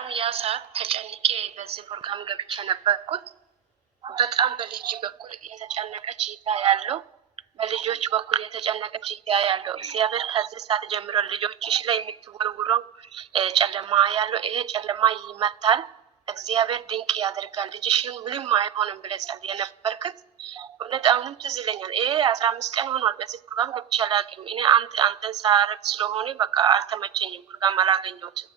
በጣም ያሳ ተጨንቄ በዚህ ፕሮግራም ገብቼ ነበርኩት። በጣም በልጅ በኩል የተጨነቀች ያለው በልጆች በኩል የተጨነቀች ያለው እግዚአብሔር ከዚህ ሰዓት ጀምሮ ልጆችሽ ላይ የምትወርውረው ጨለማ ያለው ይሄ ጨለማ ይመታል። እግዚአብሔር ድንቅ ያደርጋል። ልጅሽን ምንም አይሆንም ብለህ ጸልዬ ነበርክት። እውነት አሁንም ትዝ ይለኛል። ይሄ 15 ቀን ሆኗል በዚህ ፕሮግራም ገብቼ አላውቅም። እኔ አንተን ሳረግ ስለሆነ በቃ አልተመቸኝም፣ ፕሮግራም አላገኘሁትም።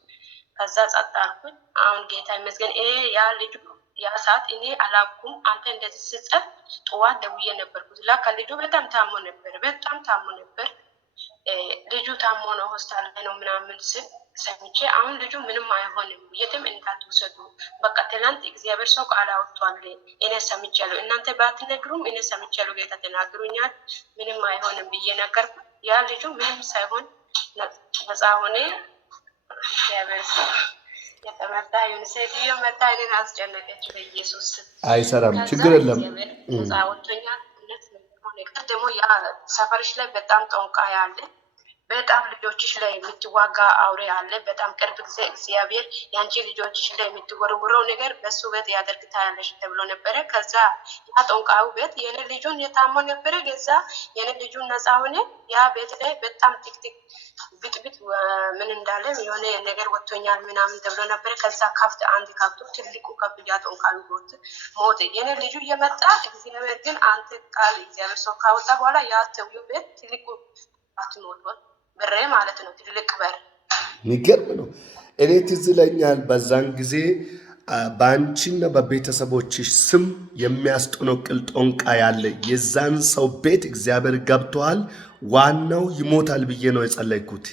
ከዛ ጸጥ አልኩኝ። አሁን ጌታ ይመስገን። ይሄ ያ ልጁ ያ ሰዓት እኔ አላውኩም። አንተ እንደዚህ ስጸት ጠዋት ደውዬ ነበርኩት። ላካ ልጁ በጣም ታሞ ነበር። ልጁ ታሞ ነው ሆስፒታል ላይ ነው ምናምን ስል ሰምቼ አሁን ልጁ ምንም አይሆንም የትም እንዳትወሰዱ በቃ ትናንት እግዚአብሔር ሰው ቃል አውጥቷል። እኔ ሰምቻለሁ፣ እናንተ ባትነግሩም እኔ ሰምቻለሁ፣ ጌታ ተናግሮኛል፣ ምንም አይሆንም ብዬ ነገርኩ። ያ ልጁ ምንም ሳይሆን ነፃ ሆነ። እግዚአብሔር ሰው የተመታ ይሁን። ሴትዮ መታ እኔን አስጨነቀች። በኢየሱስ አይሰራም፣ ችግር የለም። ነፃ ወጥቶኛል። ደግሞ ያ ሰፈርሽ ላይ በጣም ጠንቋ ያለ በጣም ልጆችሽ ላይ የምትዋጋ አውሬ አለ። በጣም ቅርብ ጊዜ እግዚአብሔር ያንቺ ልጆችሽ ላይ የምትወረውረው ነገር በሱ ቤት ያደርግ ታያለሽ ተብሎ ነበረ። ከዛ ያ ጠንቋዩ ቤት የኔ ልጁን የታሞ ነበረ። ገዛ የኔ ልጁን ነፃ ሆነ። ያ ቤት ላይ በጣም ቲክቲክ ብጥብጥ ምን እንዳለ የሆነ ነገር ወጥቶኛል ምናምን ተብሎ ነበረ። ከዛ ከብት አንድ ከብቱ ትልቁ ከብት ያ ጠንቋዩ ሞት የኔ ልጁ እየመጣ እግዚአብሔር ግን አንተ ቃል እግዚአብሔር ሰው ካወጣ በኋላ ያ ተውዩ ቤት ትልቁ ከብት ሞቷል። ብሬ ማለት ነው። ትልቅ በር የሚገርም ነው። እኔ ትዝ ይለኛል በዛን ጊዜ በአንቺና በቤተሰቦችሽ ስም የሚያስጠነቅል ጦንቃ ያለ የዛን ሰው ቤት እግዚአብሔር ገብተዋል፣ ዋናው ይሞታል ብዬ ነው የጸለይኩት።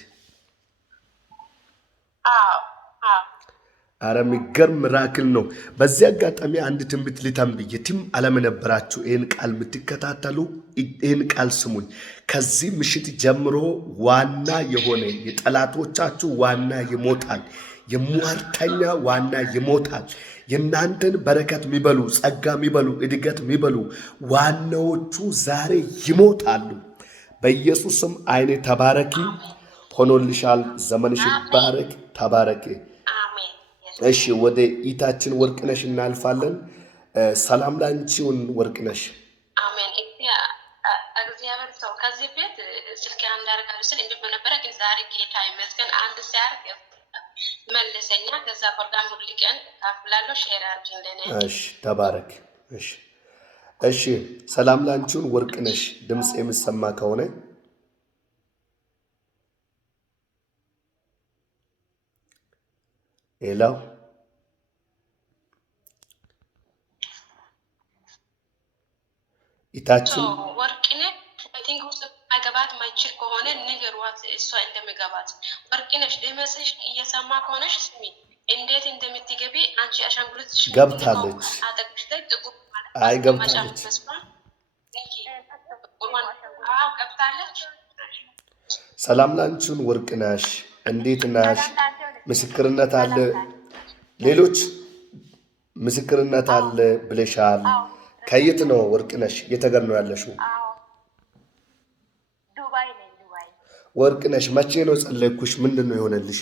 አረ የሚገርም ሚራክል ነው። በዚህ አጋጣሚ አንድ ትንቢት ልተንብይ። የትም ዓለም የነበራችሁ ይህን ቃል የምትከታተሉ ይህን ቃል ስሙኝ። ከዚህ ምሽት ጀምሮ ዋና የሆነ የጠላቶቻችሁ ዋና ይሞታል። የሟርተኛ ዋና ይሞታል። የእናንተን በረከት የሚበሉ ጸጋ የሚበሉ እድገት የሚበሉ ዋናዎቹ ዛሬ ይሞታሉ። በኢየሱስም አይኔ ተባረኪ፣ ሆኖልሻል። ዘመንሽ ይባረክ፣ ተባረኪ። እሺ ወደ ኢታችን ወርቅነሽ እናልፋለን። ሰላም ላንቺውን ወርቅነሽ። አሜን። እግዚአብሔር ሰው ከዚህ ቤት ስልክ አንዳርጋሉ ስል እንዴ በነበረ ግን ዛሬ ጌታ ይመስገን አንድ ሲያርግ መልሰኛ። ከዛ ፕሮግራም ሁሉ ቀን ካፍላለሁ ሼር አድርግ እንደኔ። እሺ ተባረክ። እሺ ሰላም ላንቺውን ወርቅነሽ። ድምጽ የምሰማ ከሆነ ሌላው ኢታችን ወርቅነሽ ቲንክ ውስጥ ማገባት ማይችል ከሆነ ንገሯት፣ እሷ እንደሚገባት ወርቅነሽ ለመስሽ እየሰማ ከሆነሽ ስሚ እንዴት እንደምትገቢ አንቺ አሻንጉሊትሽ ገብታለች። አጠቅሽ ላይ ጥቁር አይ ገብታለች። ገብታለች። ሰላም ላንቺውን ወርቅነሽ፣ እንዴት ነሽ? ምስክርነት አለ፣ ሌሎች ምስክርነት አለ ብለሻል። ከየት ነው ወርቅነሽ? የተገር ነው ያለሽው? ዱባይ ነኝ። ዱባይ ወርቅነሽ፣ መቼ ነው ጸለይኩሽ? ምንድን ነው የሆነልሽ?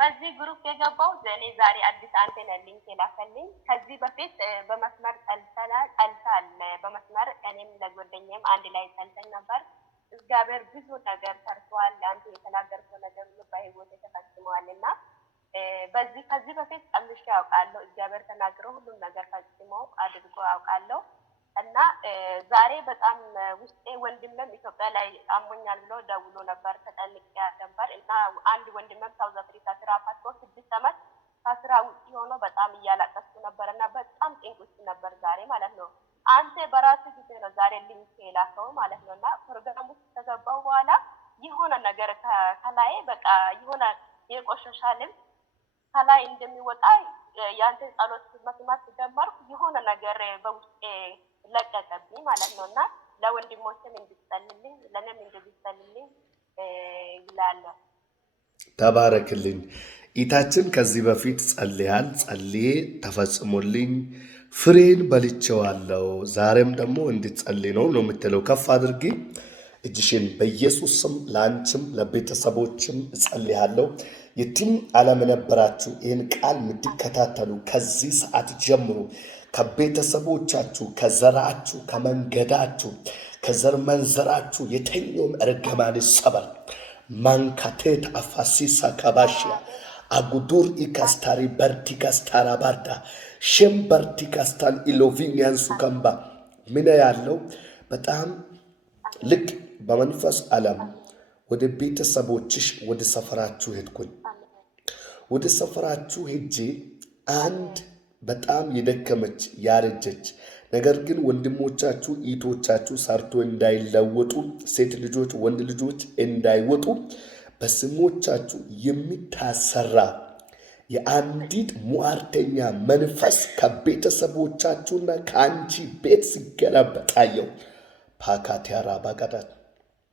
በዚህ ግሩፕ የገባው እኔ ዛሬ አዲስ አንቴና ሊንክ የላከልኝ። ከዚህ በፊት በመስመር ጠልታል። በመስመር እኔም ለጓደኛዬም አንድ ላይ ጠልተን ነበር። እግዚአብሔር ብዙ ነገር ሰርቷል። አንተ የተናገርከው ነገር ሁሉ በህይወት ተፈጽሟል እና ከዚህ በፊት ቀምሼ ያውቃለሁ። እግዚአብሔር ተናግረው ሁሉም ነገር ፈጽሞ አድርጎ ያውቃለሁ እና ዛሬ በጣም ውስጤ ወንድሜም ኢትዮጵያ ላይ አሞኛል ብሎ ደውሎ ነበር። ተጠንቄ ነበር እና አንድ ወንድሜም ሳውዝ አፍሪካ ስራ ፈቶ 6 ዓመት ከስራ ውጭ ሆኖ በጣም እያለቀስኩ ነበር እና በጣም ጭንቅ ውስጥ ነበር ዛሬ ማለት ነው። አንተ በራሱ ጊዜ ነው ዛሬ ሊንክ የላከው ማለት ነው እና ፕሮግራም ውስጥ ከገባው በኋላ የሆነ ነገር ከላይ በቃ የሆነ የቆሸሻ ልብስ ከላይ እንደሚወጣ ያንተ ጸሎት መስማት ጀመርኩ። የሆነ ነገር በውስጤ ለቀቀብኝ ማለት ነው እና ለወንድሞችም እንድትጸልልኝ ለኔም እንድትጸልልኝ ይላል። ተባረክልኝ ኢታችን። ከዚህ በፊት ጸልዬ ተፈጽሞልኝ ፍሬን በልቼዋለሁ። ዛሬም ደግሞ እንድትጸልይ ነው የምትለው። ከፍ አድርጊ። እጅሽን በኢየሱስ ስም ለአንቺም ለቤተሰቦችም እጸልያለሁ። የትም ዓለም ነበራችሁ ይህን ቃል የምትከታተሉ ከዚህ ሰዓት ጀምሮ ከቤተሰቦቻችሁ፣ ከዘራችሁ፣ ከመንገዳችሁ፣ ከዘር መንዘራችሁ የተኛውም እርግማን ይሰበር። ማንካቴት አፋሲሳ ካባሽያ አጉዱር ኢካስታሪ በርቲካስታራ ባርዳ ሸም በርቲካስታን ኢሎቪኒያን ሱከምባ ምን ያለው በጣም ልክ በመንፈስ ዓለም ወደ ቤተሰቦችሽ ወደ ሰፈራችሁ ሄድኩኝ። ወደ ሰፈራችሁ ሄጄ አንድ በጣም የደከመች ያረጀች ነገር ግን ወንድሞቻችሁ ኢቶቻችሁ ሰርቶ እንዳይለወጡ ሴት ልጆች ወንድ ልጆች እንዳይወጡ በስሞቻችሁ የሚታሰራ የአንዲት ሟርተኛ መንፈስ ከቤተሰቦቻችሁና ከአንቺ ቤት ሲገለበጣየው ፓካቲያራ ባጋዳት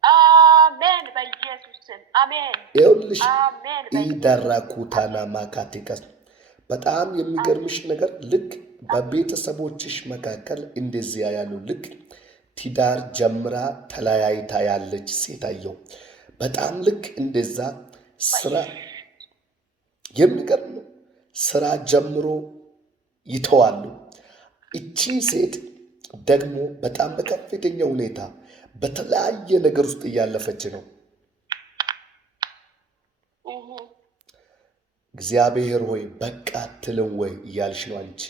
አሜን። በኢየሱስ ስም አሜን። ይኸውልሽ አሜን። ኢዳራኩታና ማካቴከስ በጣም የሚገርምሽ ነገር ልክ በቤተሰቦችሽ መካከል እንደዚያ ያሉ ልክ ትዳር ጀምራ ተለያይታ ያለች ሴታየው በጣም ልክ እንደዛ ስራ የሚገርም ስራ ጀምሮ ይተዋሉ። እቺ ሴት ደግሞ በጣም በከፍተኛ ሁኔታ በተለያየ ነገር ውስጥ እያለፈች ነው። እግዚአብሔር ሆይ በቃ አትልም ወይ እያልሽ ነው አንቺ።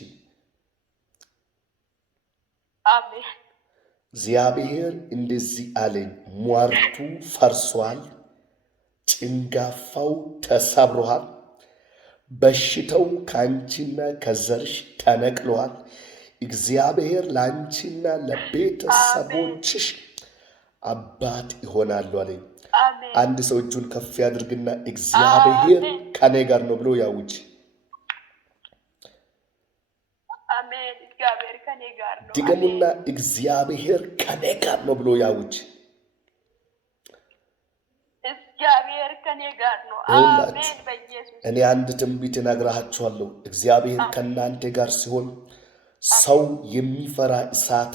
አሜን። እግዚአብሔር እንደዚህ አለኝ፣ ሟርቱ ፈርሷል፣ ጭንጋፋው ተሰብሯል፣ በሽታው ከአንቺና ከዘርሽ ተነቅሏል። እግዚአብሔር ለአንቺና ለቤተሰቦችሽ አባት ይሆናሉ አለኝ። አንድ ሰው እጁን ከፍ ያድርግና እግዚአብሔር ከኔ ጋር ነው ብሎ ያውጅ። አሜን። እግዚአብሔር ከኔ ጋር ነው። ድገሙና እግዚአብሔር ከኔ ጋር ነው ብሎ ያውጅ። እግዚአብሔር ከኔ ጋር ነው። ይኸውላችሁ አሜን። በኢየሱስ እኔ አንድ ትንቢት እነግራችኋለሁ። እግዚአብሔር ከእናንተ ጋር ሲሆን ሰው የሚፈራ እሳት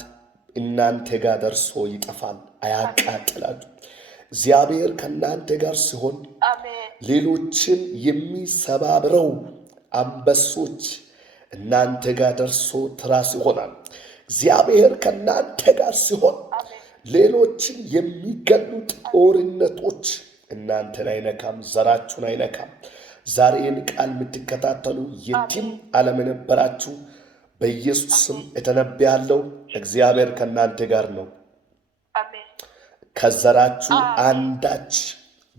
እናንተ ጋር ደርሶ ይጠፋል፣ አያቃጥላችሁ። እግዚአብሔር ከእናንተ ጋር ሲሆን ሌሎችን የሚሰባብረው አንበሶች እናንተ ጋር ደርሶ ትራስ ይሆናል። እግዚአብሔር ከእናንተ ጋር ሲሆን ሌሎችን የሚገሉ ጦርነቶች እናንተን አይነካም፣ ዘራችሁን አይነካም። ዛሬን ቃል የምትከታተሉ የትም ዓለም የነበራችሁ በኢየሱስ ስም እተነብያለሁ። እግዚአብሔር ከእናንተ ጋር ነው። ከዘራችሁ አንዳች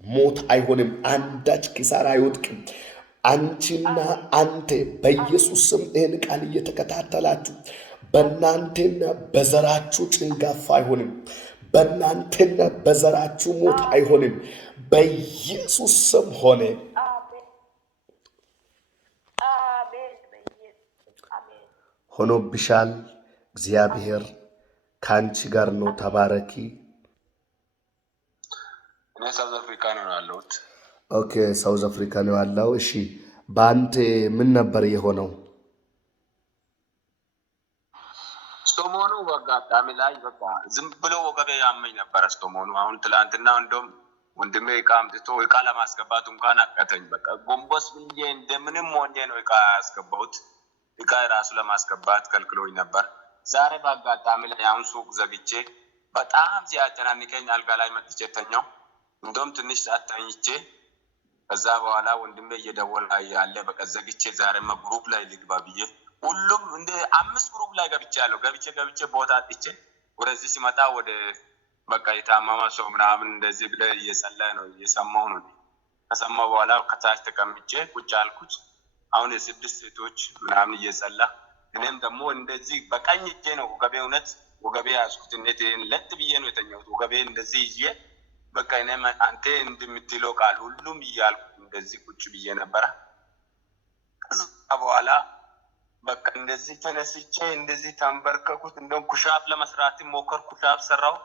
ሞት አይሆንም፣ አንዳች ኪሳራ አይወድቅም። አንቺና አንተ በኢየሱስ ስም ይህን ቃል እየተከታተላችሁ በእናንተና በዘራችሁ ጭንጋፋ አይሆንም፣ በእናንተና በዘራችሁ ሞት አይሆንም። በኢየሱስ ስም ሆነ። ሆኖብሻል። እግዚአብሔር ከአንቺ ጋር ነው። ተባረኪ። እኔ ሳውዝ አፍሪካ ነው ያለሁት። ኦኬ፣ ሳውዝ አፍሪካ ነው ያለው። እሺ፣ በአንተ ምን ነበር የሆነው? ሰሞኑ በአጋጣሚ ላይ በቃ ዝም ብሎ ወገቤ ያመኝ ነበረ ሰሞኑ። አሁን ትላንትና እንደውም ወንድሜ እቃ አምጥቶ እቃ ለማስገባት እንኳን አቀተኝ። በቃ ጎንበስ ብዬ እንደምንም ሆኜ ነው እቃ ያስገባሁት። እቃ ራሱ ለማስገባት ከልክሎኝ ነበር። ዛሬ በአጋጣሚ ላይ አሁን ሱቅ ዘግቼ በጣም ሲያጨናንቀኝ አልጋ ላይ መጥቼ ተኛው። እንደውም ትንሽ ሰዓት ተኝቼ ከዛ በኋላ ወንድሜ እየደወለ ያለ በቃ ዘግቼ ዛሬማ ግሩፕ ላይ ልግባ ብዬ ሁሉም እንደ 5 ግሩፕ ላይ ገብቻለሁ። ገብቼ ቦታ አጥቼ ወደዚህ ሲመጣ ወደ በቃ የታመመ ሰው ምናምን እንደዚህ ብለ እየጸለየ ነው እየሰማሁ ነው። ከሰማሁ በኋላ ከታች ተቀምጬ ቁጭ አልኩት። አሁን የ6 ሴቶች ምናምን እየጸላ እኔም ደግሞ እንደዚህ በቀኝ እጄ ነው ወገቤ እውነት ወገቤ ያዝኩት። እንዴት ለጥ ብዬ ነው የተኛሁት። ወገቤ እንደዚህ ይዤ በቃ እኔም አንተ እንደምትለው ቃል ሁሉም እያልኩ እንደዚህ ቁጭ ብዬ ነበረ። ከዛ በኋላ በቃ እንደዚህ ተነስቼ እንደዚህ ተንበርከኩት። እንደውም ኩሻፍ ለመስራት ሞከርኩ። ኩሻፍ ሰራው።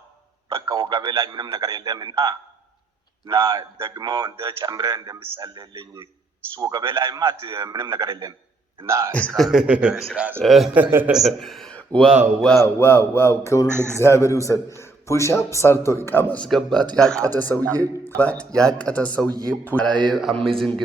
በቃ ወገቤ ላይ ምንም ነገር የለም እና ደግሞ እንደ ጨምረ እንደምጸልልኝ እሱ ወገቤ ላይማ ምንም ነገር የለም እና ስራ ዋው ዋው ዋው ዋው! ክብሩን እግዚአብሔር ይውሰድ። ፑሻፕ ሰርቶ እቃ ማስገባት ያቀተ ሰውዬ አሜዚንግ